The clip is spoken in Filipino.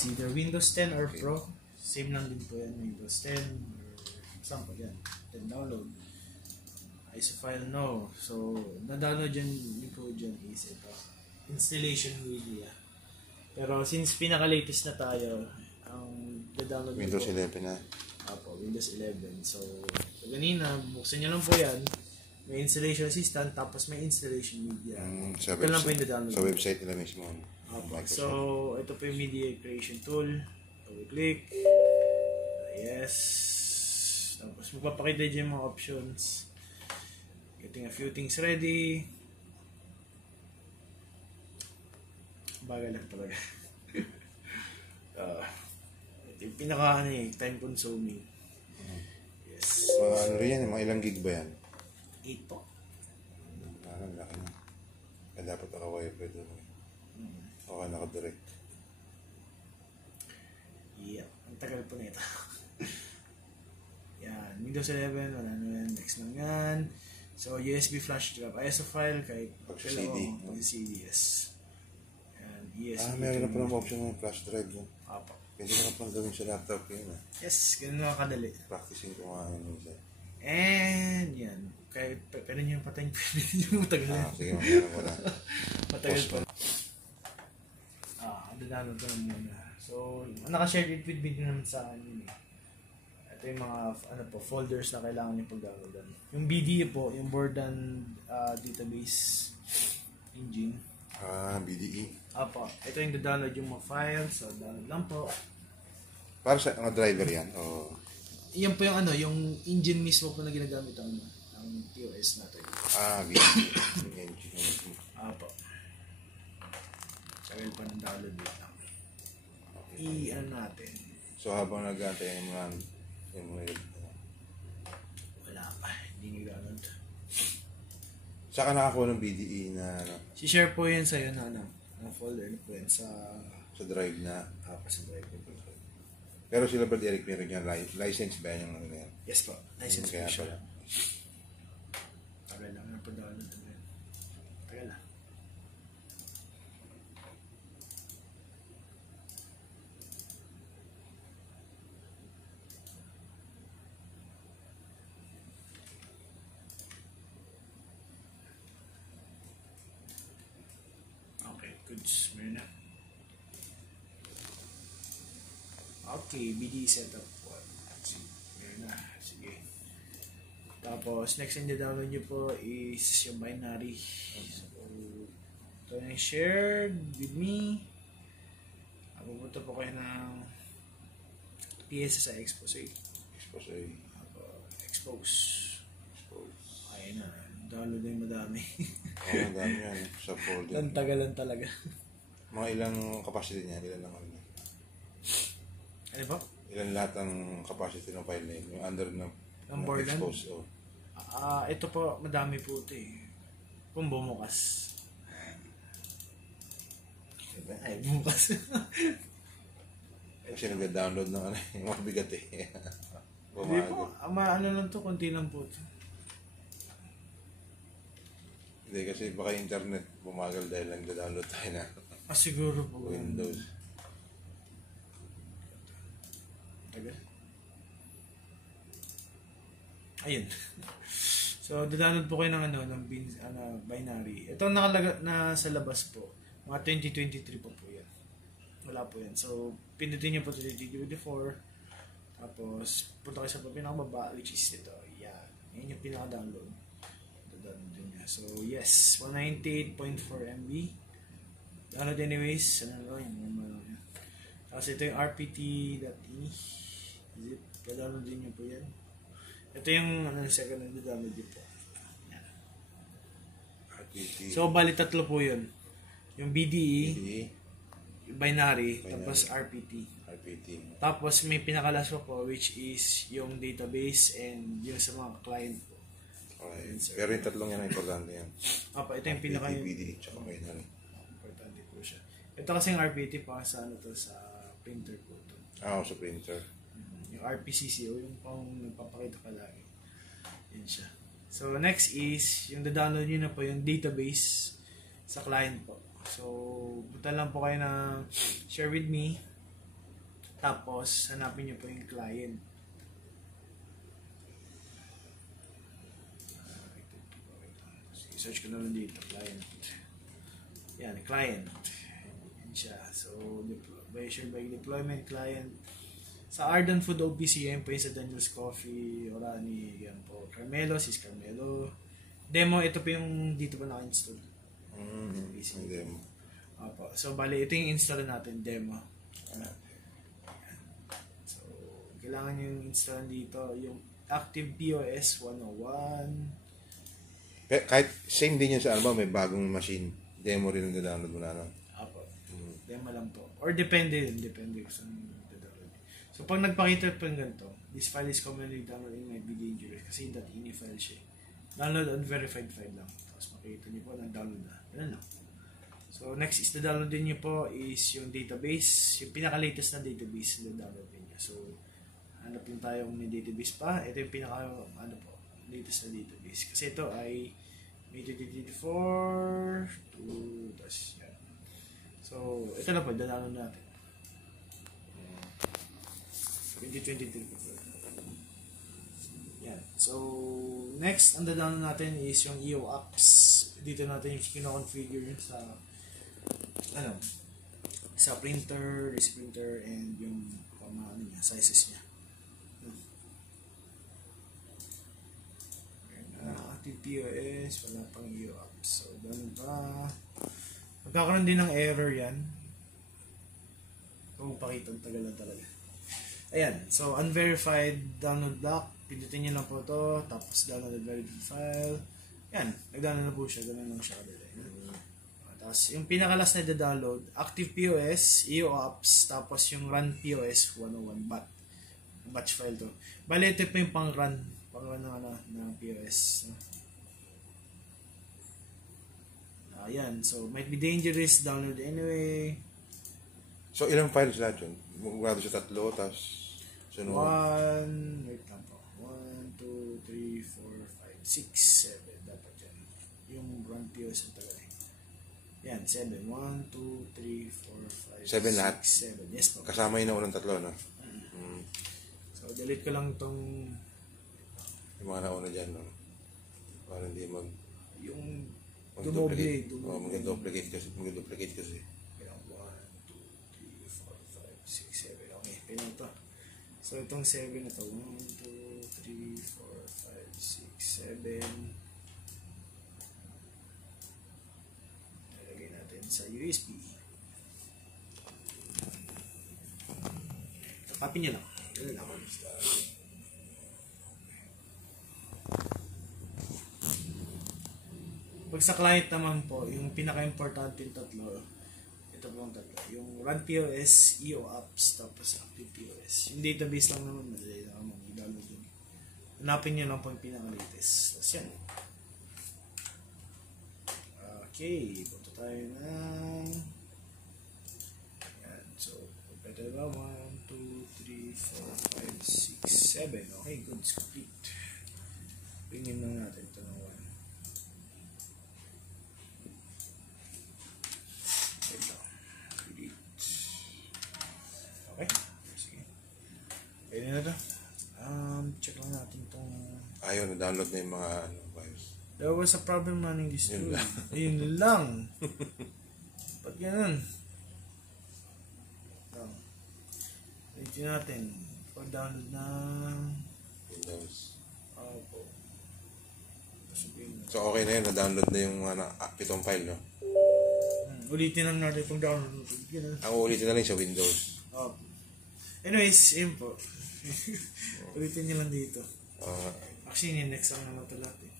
It's either Windows 10 or Pro. Same lang din po yan. Windows 10 or example yan. Then download. ISO file, no. So, na-download yun po dyan is ito. Installation media. Pero since pinaka-latest na tayo, ang da-download Windows 11 na. Apo, Windows 11. So, ganina, buksan nyo lang po yan. May installation assistant, tapos may installation media. Sa ito lang po yung da-download. Sa website nila mismo. Apo. So, ito po yung media creation tool. Click. Yes. Tapos, magpapakita dyan yung mga options. Getting a few things ready. Bagal lang talaga. Ito yung pinaka time consuming. Yes. Mga ano rin yan, mga ilang gig ba yan? 8 po. Parang laki na. Kaya dapat naka-wifi doon. Okay, naka-direct. Yeah, ang tagal po na ito. Yan, Windows 11, wala na yan. Next lang yan. So, USB flash drive, ISO file, kahit CD. CD, yes. Yan, ESP. Meron na pa ng option ng flash drive. Apo. Pwede ka na pang gawin sa laptop yun. Yes, ganun lang kadali. Practicing ko nga yun. And, yan. Kahit pwede nyo yung patayin, pwede nyo matagal. Sige, wala. Matagal pa. Dadalo ko lang muna. So, naka-share it with video naman sa akin yun eh. Ito yung mga folders na kailangan nyo pag-downloadan. Yung BDE po, yung Bordan Database Engine. BDE. Apo, ito yung download yung mga files. So, download lang po. Para sa mga driver yan? O... Yan po yung yung engine mismo po na ginagamit ang TOS natin. BDE. Yung engine mismo. Apo. Sagal pa ng download dito. I-ano natin. So, habang nag-aantay yung mga wala pa. Hindi nag-download. Saan ka nakakuha ng BDE na Si-share po yun sa'yo na folder po yun sa drive na. Sa drive po. Pero sila ba, Eric, meron yan license ba yung ano yan? Yes po. License po siya. Pala. Tagal lang na po download. Tagal lang. Goods, meron na. Okay, BD setup. Meron na. Sige. Tapos, next yung download nyo po is yung binary. So, ito yung shared with me. Pupunta po kayo ng PS sa expose. Expose. Ayun na. Download na yung madami. Madami yan. Sa folder. Ang tagalan talaga. Mga ilang capacity niya? Ilan lang ano? Ano ba? Ilan lahat ang capacity ng file na yun? Yung under ng expose. Ito po, madami po ito eh. Kung bumukas. Ay, bumukas. Kasi nag-download ng yung mga bigat eh. Hindi po. Ano lang to, konti lang po ito. Hindi kasi baka internet bumagal dahil lang download tayo na siguro po. Windows. Tagal. Ayun. So, download po kayo ng binary. Ito nakalaga na sa labas po. Mga 2023 po yan. Wala po yan. So, pindutin nyo po ito dito before. Tapos, punta kayo sa pinakababa, which is ito. Yan. Yan yung pinaka-download. So, yes. 198.4 MB. Download anyways. Ano lang yun. Tapos, ito yung rpt.e. Is it? Download din nyo po yan. Ito yung second na download din po. Yan. RPT. So, bali tatlo po yun. Yung BDE. Binary, tapos RPT. Tapos may pinakalas po which is yung database and yung sa mga client po. Okay. Pero yung tatlong yan ang importante yan. Ito yung pinaka RPT, tsaka binary. Importante po siya. Ito kasing RPT pa sa sa printer po ito. Sa printer. Yung RPCCO, yung pang nagpapakita ka lagi. Yan siya. So next is yung download nyo na po yung database sa client po. So, punta lang po kayo ng share with me. Tapos, hanapin nyo po yung client. Search ko na lang dito, client. Yan, client. Yan siya. So, by deployment client. Sa Arden Food OPC, yan po yung sa Daniel's Coffee, Orani, yan po. Carmelo, sis Carmelo. Demo, ito po yung dito pa naka-install. Yung demo. Opo. So, bali, ito yung install natin, demo. So, kailangan yung install dito, yung Active POS 101. Kahit same din yan sa ano ba, may bagong machine. Demo rin ang download mo na, no? Opo. Demo lang po. Or depende kung saan download. So, pag nagpakita po yung ganito, this file is commonly downloaded might be dangerous kasi .ini file siya. Download unverified file lang. Tapos makikita niyo po nag-download na. Yan lang. So, next is the download din niyo po is yung database. Yung pinaka-latest na database na download din niyo. So, hanap din tayo kung may database pa. Ito yung latest na database. Kasi ito ay May 2024 to tas yan. So, ito na po, download natin. 2023 po. Yan. So, next, ang download natin is yung EO apps. Dito natin yung kino-configure sa sa printer, this printer, and yung sizes niya. Active POS, wala pang EO apps. So, doon pa. Magkakaroon din ng error yan. Kung pakita, tagal na talaga. Ayan. So, unverified download block. Pindutin nyo lang po ito. Tapos, download verified file. Yan. Nag-download na po siya. Ganun lang siya kadali. Tapos, yung pinakalas na i-download, Active POS, EO apps, tapos yung Run POS 101 batch file to. Bali, ito po yung pang-run ng POS. Ayan. So, might be dangerous. Download anyway. So, ilang files lahat yun? Magkado siya 3, tapos sunod. 1, 2, 3, 4, 5, 6, 7. Dapat yan. Yung Run POS ang tagal. Yan, 7. 1, 2, 3, 4, 5, 7 lahat? 6, 7. Yes po. Kasama yung naunang 3, no? So, delete ko lang itong Yung mga nauna dyan, no? Para hindi yung dumoble. Mag-duplicate kasi. 1, 2, 3, 4, 5, 6, 7. Okay, pwede ito. So, itong 7 na ito. 1, 2, 3, 4, 5, 6, 7. Nalagay natin sa USB. Copy nyo lang. Ganun lang. Pag sa client naman po, yung pinaka-importante yung tatlo, ito po yung tatlo. Yung Run POS, EO apps, tapos Active POS. Yung database lang naman, madali lang naman i-download yun. Hanapin nyo lang po yung pinaka-latest. Tapos yan. Okay, punta tayo na. Yan, so, pwede ba? 1, 2, 3, 4, 5, 6, 7. Okay, good, it's complete. Pingin lang natin ito ng 1. Okay. Sige. Pwede na ito. Check lang natin itong... Ayaw, na-download na yung mga files. There was a problem running this Yun tool. lang. Ayun lang. Ba't ganun? Pwede natin. Pag-download na... Windows. Opo. So, okay na yun. Na-download na yung 7 file, no? Ulitin lang natin itong download. Ang ulitin na lang sa Windows. Opo. Anyways, yun po. Ulitin nyo lang dito. Actually, next lang naman ito lahat eh.